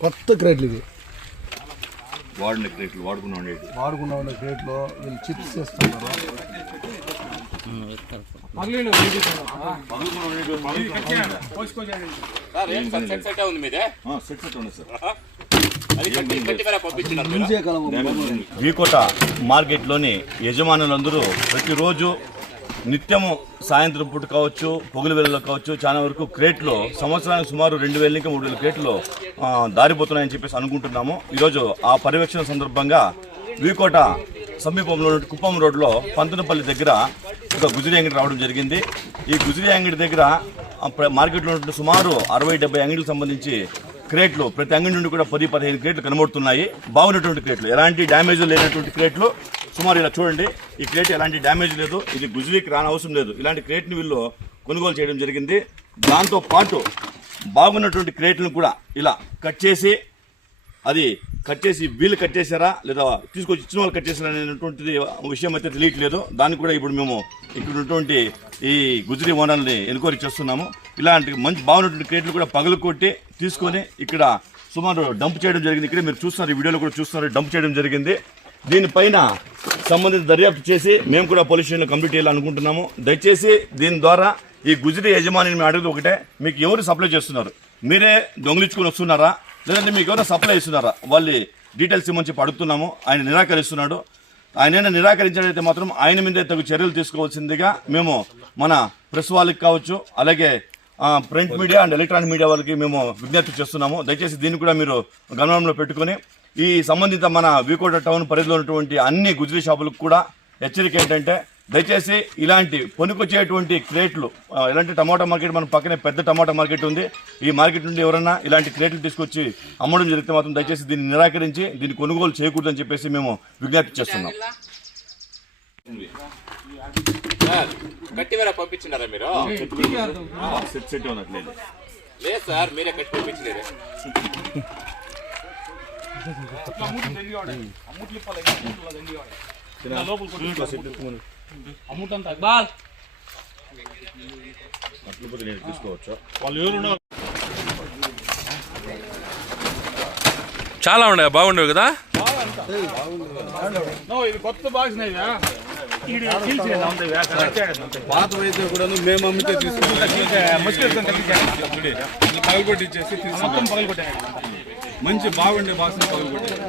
కొత్త క్రేట్లు ఇవి వాడుకున్న క్రేట్లో వీళ్ళు చిప్స్ చేస్తున్నారు. వీకోట మార్కెట్లోని యజమానులందరూ ప్రతిరోజు నిత్యము సాయంత్రం పూట కావచ్చు, పొగులు వేళలో కావచ్చు, చాలా వరకు క్రేట్లో సంవత్సరానికి సుమారు 2000 నుంచి 3000 క్రేట్లు దారిపోతున్నాయని చెప్పేసి అనుకుంటున్నాము. ఈరోజు ఆ పర్యవేక్షణ సందర్భంగా వీకోట సమీపంలో కుప్పం రోడ్లో పంతనపల్లి దగ్గర ఒక గుజిరి అంగడి రావడం జరిగింది. ఈ గుజిరి అంగడి దగ్గర మార్కెట్లో ఉన్న సుమారు 60-70 అంగడికి సంబంధించి క్రేట్లు, ప్రతి అంగడి నుండి కూడా 10-15 క్రేట్లు కనబడుతున్నాయి. బాగున్నటువంటి క్రేట్లు, ఎలాంటి డ్యామేజ్ లేనటువంటి క్రేట్లు. సుమారు ఇలా చూడండి, ఈ క్రేట్ ఎలాంటి డ్యామేజ్ లేదు, ఇది గుజిరికి రానవసరం లేదు. ఇలాంటి క్రేట్ని వీళ్ళు కొనుగోలు చేయడం జరిగింది. దాంతో పాటు బాగున్నటువంటి క్రేట్లను కూడా ఇలా కట్ చేసి వీళ్ళు కట్ చేశారా లేదా తీసుకొచ్చి ఇచ్చిన వాళ్ళు కట్ చేశారా అనేటువంటిది విషయం అయితే తెలియట్లేదు. దాన్ని కూడా ఇప్పుడు మేము ఇక్కడ ఉన్నటువంటి ఈ గుజరీ ఓనర్ని ఎన్క్వైరీ చేస్తున్నాము. ఇలాంటి మంచి బాగున్నటువంటి క్రేట్లు కూడా పగలు కొట్టి తీసుకొని ఇక్కడ సుమారు డంప్ చేయడం జరిగింది. ఇక్కడ మీరు చూస్తున్నారు, ఈ వీడియోలో కూడా చూస్తున్నారు, డంప్ చేయడం జరిగింది. దీనిపైన సంబంధిత దర్యాప్తు చేసి మేము కూడా పోలీస్ స్టేషన్లో కంప్లీట్ చేయాలనుకుంటున్నాము. దయచేసి దీని ద్వారా ఈ గుజరీ యజమానిని మేము అడిగేది ఒకటే, మీకు ఎవరు సప్లై చేస్తున్నారు? మీరే దొంగిలించుకొని వస్తున్నారా లేదంటే మీకు ఎవరైనా సప్లై ఇస్తున్నారా? వాళ్ళ డీటెయిల్స్ ఇవ్వమని చెప్పి అడుగుతున్నాము. ఆయన నిరాకరిస్తున్నాడు. ఆయన నిరాకరించినట్లయితే మాత్రం ఆయన మీద తగు చర్యలు తీసుకోవాల్సిందిగా మేము మన ప్రెస్ వాళ్ళకి కావచ్చు, అలాగే print media and electronic media వాళ్ళకి మేము విజ్ఞప్తి చేస్తున్నాము. దయచేసి దీన్ని కూడా మీరు గమనంలో పెట్టుకొని ఈ సంబంధిత మన వీకోట టౌన్ పరిధిలో ఉన్నటువంటి అన్ని గుజరీ షాపులకు కూడా హెచ్చరిక ఏంటంటే, దయచేసి ఇలాంటి పొనుకొచ్చేటువంటి క్రేట్లు, ఇలాంటి టమాటా మార్కెట్ మన పక్కనే పెద్ద టమాటా మార్కెట్ ఉంది. ఈ మార్కెట్ నుండి ఎవరైనా ఇలాంటి క్రేట్లు తీసుకొచ్చి అమ్మడం జరిగితే మాత్రం దయచేసి దీన్ని నిరాకరించి దీన్ని కొనుగోలు చేయకూడదని చెప్పేసి మేము విజ్ఞప్తి చేస్తున్నాం. పంపించినారా మీరు? లేదు సార్, మీరే కట్టి పంపించలేరు. చాలా ఉన్నాయి, బాగుండేవి కదా. ఇది కొత్త బాక్స్ పాత అయితే కూడా మేము అమ్మితే పగలగొట్టిచ్చేసి మొత్తం పగలగొట్టాయి. మంచి బాగుండే బాక్స్ పగలగొట్టాయి.